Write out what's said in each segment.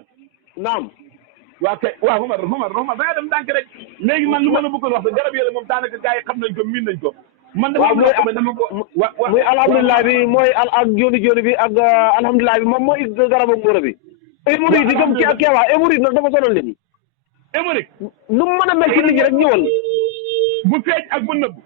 Omar. naam. waaw kay waaw Omar da nga dem ndànk rek léegi man lu ma la bëggoon wax garab yooyu moom daanaka gars yi xam nañ ko miin nañ ko. man dafa am loo xam ne dama ko muy alhamdulilah bi mooy ak jooni bi ak alhamdulilah bi moom mooy garabu ngóora bi. hémorroïde di comme kii ak kii waa hémorroïde nag dafa sonal nit ñi. hémorroïde. nu mu mën a mel ci nit ñi rek ñëwal. bu feeñ ak bu nëbbu.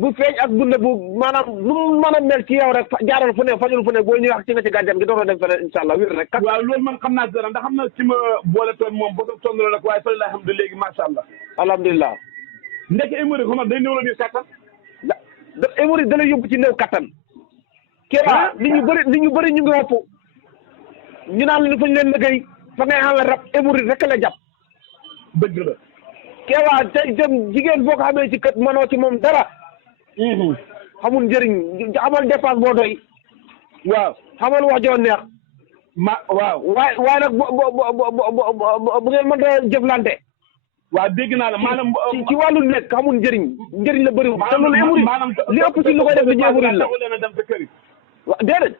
bu feeñ ak bu nëbbu maanaam nu mu mën a mel ci yow rek jaaral fu ne fajul fu ne boo ñëwee ak ci nga ci gàncax gi dootoo dem feneen incha allah wér rek. waaw loolu man xam naa si dara ndax xam na ci ma boole toon moom ba sonn la rek waaye fa la xam ne léegi macha allah. alhamdulilah. ndeke hémorroïde xam nga day néew la nii kattan. hémorroïde da lay yóbbu ci néew kattan. Kéba nit ñu bëri ñu ngi wopp ñu naan la fañ leen liggéey fa ngay xam ne rab hémorroïde rek la jàpp. dëgg la. Kéba tey itam jigéen boo ko xamee ci kët mënoo ci moom dara. xamul njëriñ xamal dépense boo doy. waaw xamal wax joo neex. waaw. waaye nag bu ngeen mën a jëflante. waaw dégg naa la maanaam. ci wàllu nekk xamul njëriñ la bëriwul. te loolu hémorroïde li ëpp ci lu koy def li ñu hémorroïde la. leen a dem sa kër yi. waaw déedéet.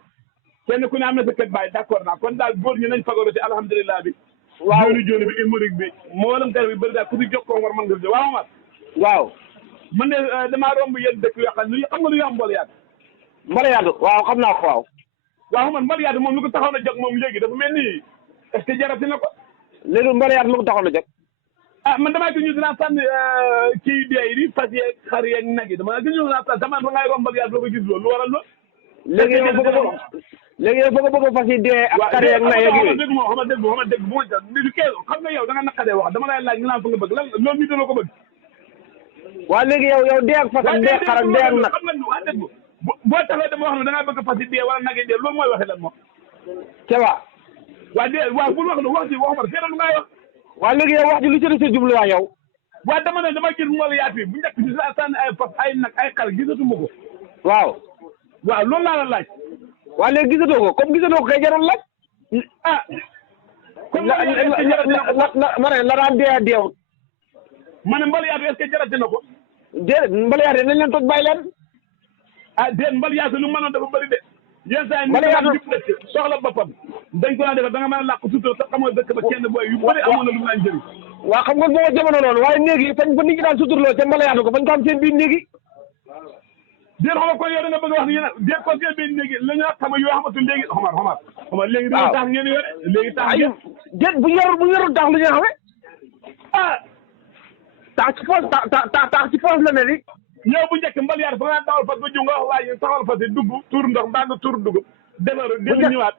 kenn ku ne am na sa kër bàyyi d'accord naa kon daal góor ñi nañ fagaru ci alhamdulilah bi. waaw jooni bi hémorroïde bi mboolem garab yi bëri daal ku fi jokkoo war mën nga fi waaw Omar. waaw. man de damaa romb yenn dëkk yoo xam ne xam nga lu ñu am mboolu yaatu. mbala yaatu waaw xam naa ko waaw. waaw man mbala yaatu moom lu ko taxaw na jóg moom léegi dafa mel ni est-ce que jarati na ko. léegi mbala yaatu lu ko taxaw na jóg. ah man damaa gis ñu dinaa sànni kii dee yi fas yeeg xar yeeg nag yi damaa gis ñu dinaa sànni damaa ba ngay romb mbala yaatu doo ko gis loolu lu waral lool. léegi yow foog a bëgg fas yi dee ak xar yeeg nag yeeg yooyu. dégg moo dégg bu ma jàpp li kee xam nga yow da nga naqadee wax dama lay laaj nga naan fa nga bëgg lan loolu mi dana ko bëgg. waaw léegi yow dee ak fas ak dee ak xar ak dee ak nag. xam nga waa dégg boo taxee dama wax ne da ngaa bëgg fas yi dee wala nag yi dee loolu mooy waxee lan moom. Kéba. waa dee waaw bul wax ne wax ji waxuma seetlu lu ngay wax. waaw léegi yow wax ji lu ci sa jubluwaay yow. waaw dama ne dama gis mboolu yaatu yi bu njëkk si saa sànni ay fas ay nag ay xar gisatuma ko. waaw. waaw loolu laa la laaj. waaw léegi gisatoo ko comme gisatoo ko kay jarul laaj. ah. comme ma ne la daan dee deewut. ma ne mbal yaatu est-ce que jarate na ko. déedéet mbal yaatu nañ leen toj bàyyi leen. ah déet mbal yaatu lu mënoon dafa bëri de. yenn saa yi mbal yaatu soxla boppam. dañ ko daan defar da nga mën a làq sutura te xamoo dëkk ba kenn booy yu bëri amoon na lu mu daan jëriñ. waaw xam nga boo jamono loolu waaye néegi fañ fa nit ñi daan suturloo ca mbal yaatu ko fañ ko am seen biir néegi. déet xama kon yow da nga bëgg wax ni yéen déet kon seen biir néegi la ñu xam yoo xamatul léegi xomar léegi dañu tax ngeen yore léegi tax ngeen déet bu yorul tax lu ñu xame ah tax ci poos tax ci poos la ne di yow bu njëkk mbal yaatu fa nga dawal fas ba ju nga wax waaye taxawal fas yi dugg tuur ndox mbaa nga tuur dugub defaru delu ñëwaat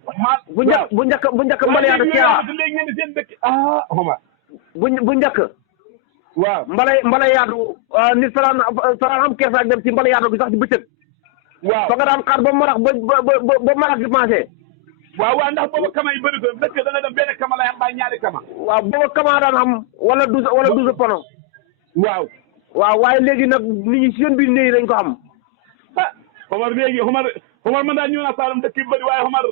bu njëkk mbal yaatu léegi ngeen seen dëkk ah xomar bu njëkk waaw mbala yaatu nit faraan am kees ak dem ci mbala yaatu gi sax ci bëccëg. waaw fa nga daan xaar ba marax ba marax gi commencé. waaw ndax booba kama yi bëri ko dëkk da nga dem benn kama lay am ba ñaari kama. waaw booba kama daan am wala douze pono. waaw. waaye léegi nag nit ñi seen biir néeg yi dañ ko am. ah Omar léegi Omar man daal ñëw naa Saalum dëkk yu bëri waaye Omar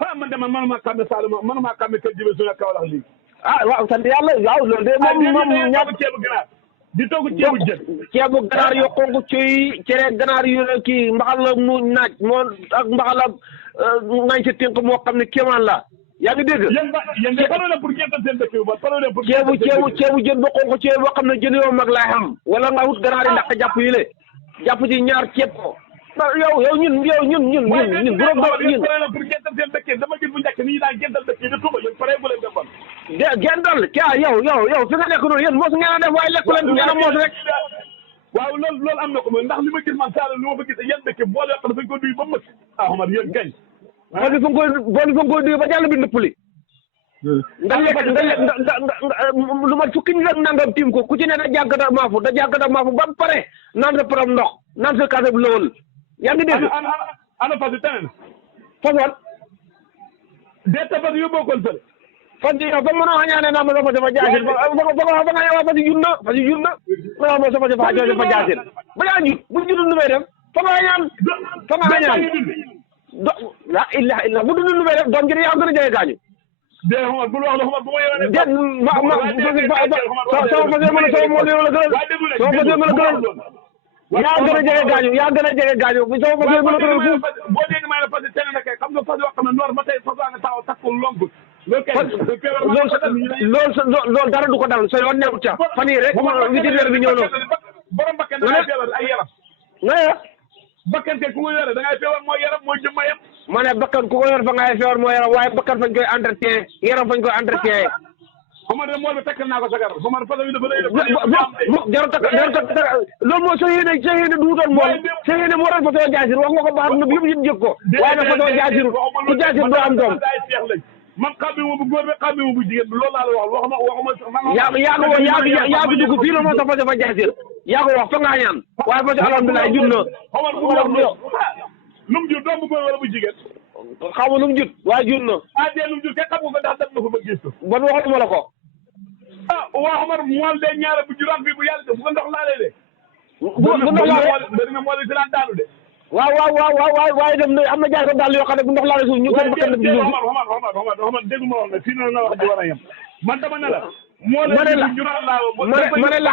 ah man de man manuma kàmme Saalum manuma kàmme kër jibe suñu Kaolack lii. ah waaw sant yàlla waaw loolu de moom ñàkk ceebu ganaar di togg ceebu jën ceebu ganaar yu xonk cuy cere ganaar yu kii mbaxal la mu naaj moo ak mbaxal la nañ ci tënk moo xam ne kéemaan la yaa ngi dégg yéen de parole pour géntal seen dëkk ba parole pour ceebu jën ba xonk cuy boo xam ne jën yoo mag laay xam wala nga wut ganaar yi ndax jàpp yi le jàpp ci ñaar ceeb ko yow ñun bu doon ñun pour géntal seen dëkk dama gis bu njëkk ni daan géntal dëkk yi de tuba yéen pare bu leen defoon géntal kii yow fi nga nekk noonu yéen mos ngeen a def waaye lekku leen ngeen a moos rek waaw loolu am na ko mooy ndax li ma gis man Saalum li ma fa gis yéen dëkk boole yoo xam ne dañ ko duy ba mët ah Omar yéen gañ bool bi fa nga koy duy ba jàll bi ndëpp li nga lekk lu mat fukki nit ak nangam tiim ko ku ci ne da jàggata maafu ba pare naan sa param ndox naan sa kaase bu lëwal yaa ngi dégg ana fas yi tane na façon dee tabat yóbboo kon fële fas yi yow fa mënoo xañaane naa ma sa fas fa jaasin fa nga yow fas yi jur na ma sa fas fa jaasin ba yaa jut bu jutul nu may def fa nga xañaan la ilaha illa bu dul nu may def doom ji yaa gën a jege gaañu dee Omar bul wax la Omar bu ma yore déet sama fas mën a sama moo la gënal sama fas mën a gënal yaa gën a jege gaañu sama fas mën a gënal fuuf boo dégg may la fas yi tene na kay xam nga fas yoo xam ne noor ba tey fas waa nga taxaw takkul lonk loolu dara du ko dal sa yoon nekkut ca fan yii rek vétérinaire bi ñëw na. borom bakkan da ngay feebar ay yaram. nga bakkan kay ku ko yore da ngay feebar mooy yaram mooy jëmma yam. ma ne bakkan ku ko yor fa ngay feebar mooy yaram waaye bakkan fañ koy entretien yaram fañ koy entretien. Omar de mool bi takkal naa ko sagar Omar fas yi dafa lay def. jarul takk loolu mooy sa yéene duutoon mool sa yéene moo doon façon jaasir wax nga ko baax na yëpp yëpp jëg ko waaye nag façon jaasir ku jaasir doo am doom. man xambi ma bu góor bi xambi ma bu jigéen bi loolu laa la waxuma. yaa ko dugg fii la moo sa façon jaasir yaa ko wax fa nga ñaan waaye façon alhamdulilah jur na. Omar bu wax lu mu jur doom bu góor wala bu jigéen. xaw ma lu mu jut waaye jur na. lu mu jur kay xam nga ko ndax dem na ko ba gis ko. bon waxatuma la ko. waa Omar mool de ñaare bu juraat bi bu yàlla bu ko ndox laalee de. bu ndox laalee bëri na mool yi si daan daanu de. waaw waaye dem na am na jaay ko daal yoo xam ne bu ndox laalee suuf ñu seen bakkan dem ci suuf. Omar déggu ma wax ne fii na wax ji war a yem man dama ne la. ma ne la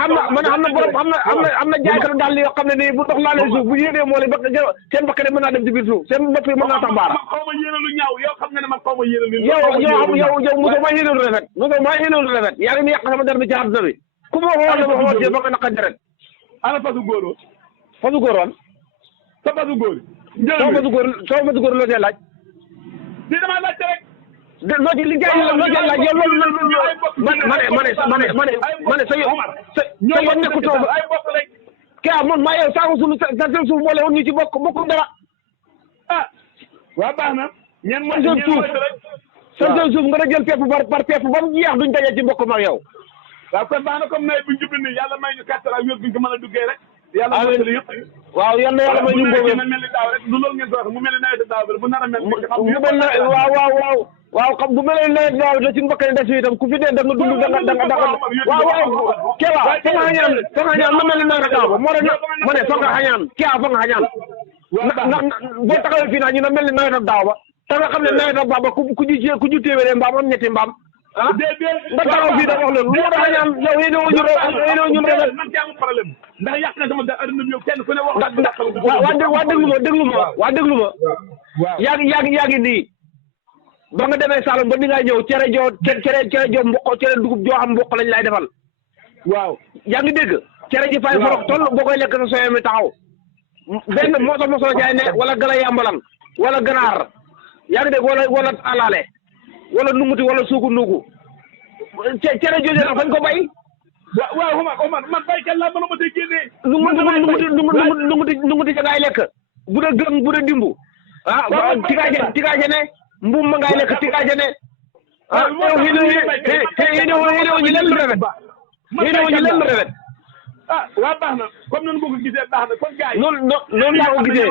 am na jaaykatu daal yoo xam ne nii bu ndox laalee suuf bu yéenee moo leen ba seen bakkan mën naa dem ci biir suuf seen bopp yi mën naa tax baara. xaw ma yéene lu ñaaw yow xam nga ne man xaw ma yéene lu yow mosoo ma yéene lu rafet mosoo ma yéene lu rafet yaa ngi yàq sama der bi ci àdduna bi ku ma waxoon la ma waxoon ci ba nga naqari rek. ana fasu góor fasu góor woon. sa fasu góor. soo fasu góor loo see laaj. di dama laajte rek. loo ci li jaay loo ci laaj yow loolu ma ne sa yoon nekkutoo ba kii man maa yow saako suuf sa suuf boole woon ñu ci bokk dara. waaw baax na. ñenn mooy sa suuf nga jël pepp par pepp ba mu jeex duñ daje ci mbokk mag yow. waaw kon baax na comme nawet bi ñu jublu nii yàlla may ñu kàttan ak wér gu ñu ko mën a duggee rek. yàlla motali yëpp. waaw yal na yàlla may ñu boobu mel ni daaw rek du loolu ngeen ko wax mu mel ni nawet daaw bi bu nar a mel. mu mel ne waaw xam bu mel ne nawet daaw da ci mbokk yi des itam ku fi dee da nga dund da nga waaw Kéba fa nga xañaan na mel ni nawet daaw ba moo tax ma ne fa nga xañaan Kéba fa nga xañaan ndax boo taxawee fii naa ñu ne mel ni nawet daaw ba te nga xam ne nawet daaw ba ku ñu téeméeree mbaam am ñetti mbaam nga taxaw fii da wax loolu lu tax ñaan yow yéen ñu rafet man ci am problème ndax yàq na sama da aduna bi yow kenn ku ne wax waa déglu ma yaa ngi nii ba nga demee Saloum ba ni nga ñëw cere joo mboq cere dugub joo xam mboq lañ lay defal waaw yaa ngi dégg cere ji fay forox toll boo koy lekk sa soyo mi taxaw benn mosoo jaay ne wala gala yambalang wala ganaar yaa ngi dégg wala alaale wala nunguti wala suuku nuuku cere jooju nag fañ ko bay. waaw Omar man baykat laa mënuma tey génnee. nunguti ca ngay lekk bu dee gën bu dee dimbu. tigaaje ne mbuum ma ngay lekk tigaaje ne. yéen ñu leen lu rafet. waaw baax na comme noonu nga ko gisee baax na kon gars yi. noonu laa ko gisee.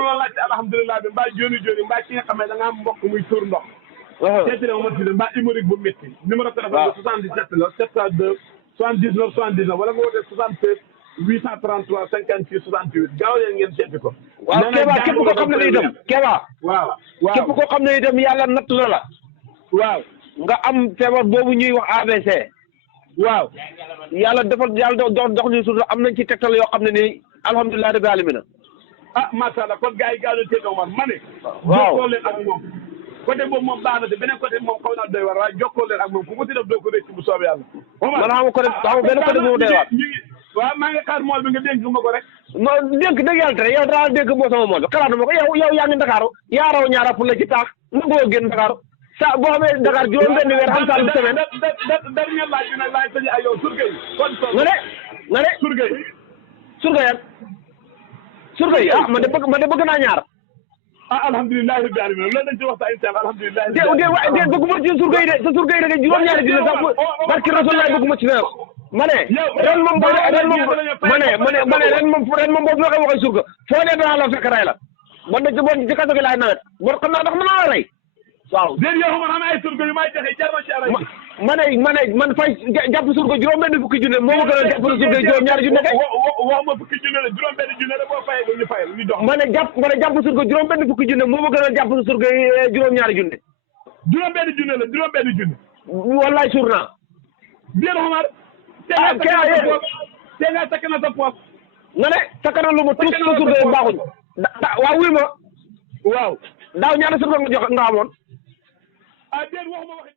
alhamdulilah bi mbaa jooni mbaa ki nga xam ne da nga am mbokk muy tuur ndox. seeti la ma tudd mbaa hémorroïde bu métti numéro téléphone bi 77 la 702 79 79 wala nga wootee 76 833 56 68 gaaw leen ngeen seeti ko. waaw Kéba képp koo xam ne itam Kéba. waaw képp koo xam ne itam yàlla natt na la. waaw nga am feebar boobu ñuy wax AVC. waaw yàlla dox ñu suuf am nañ ci tegtal yoo xam ne nii alhamdulilah rabbil alamin. macha allah kon gars yi gaaw leen seeti Omar ma ne. waaw jokkoo leen ak moom. côté boobu moom baax na te beneen côté moom xaw naa doy war waaye jokkoo leen ak moom ku ko ci def doo ko rëcc bu soobee yàlla. man xam nga benn côté bu mu doy waar. waaw maa ngi xaar mool bi nga dénk ma ko rek. non dénk dëgg yàlla tere yow daal dénk moo sama mool bi xalaat ma ko yow yaa ngi Ndakaaru yaa raw ñaara pour la ci taax nangoo génn Ndakaaru sa boo xamee Dakar juróom benn weer am saal semaine. dernier laaj bi nag laaj tëjee ak yow surga yi. nga ne surga yi man de bëgg naa ñaar. alhamdulilah rabbil alamin loolu dañ ci waxtaan incha allah alhamdulilah. déet bëgguma ci surga yi de sa surga yi da nga juróom-ñaari dina sax barki Rasulullah bëgguma ci dara. ma ne ren moom boo ren moom ren moom boo fekkee waxee surga foo ne danaa la fekk rey la bon ci kaso gi laay nawet bon xam naa ndax mën naa la rey waaw. déedéet yow man am ay surga yu may joxe jar na ci alay. man fay jàpp surga juróom-benn fukki junne moo ma gën a jàpp surga juróom-ñaari junne kay. waxuma fukki junne la juróom-benn junne rek boo fayee ñu fayal ñu jox. ma ne jàpp surga juróom-benn fukki junne moo ma gën a jàpp surga juróom-ñaari junne. juróom-benn junne la juróom-benn junne. wallaay suur naa. bien Omar. te nga takk na sa poos. nga ne takk na lu ma tuus la surga yi baaxuñ. waaw wuy ma. waaw. daaw ñaata surga nga jox nga amoon. déet waxuma waxi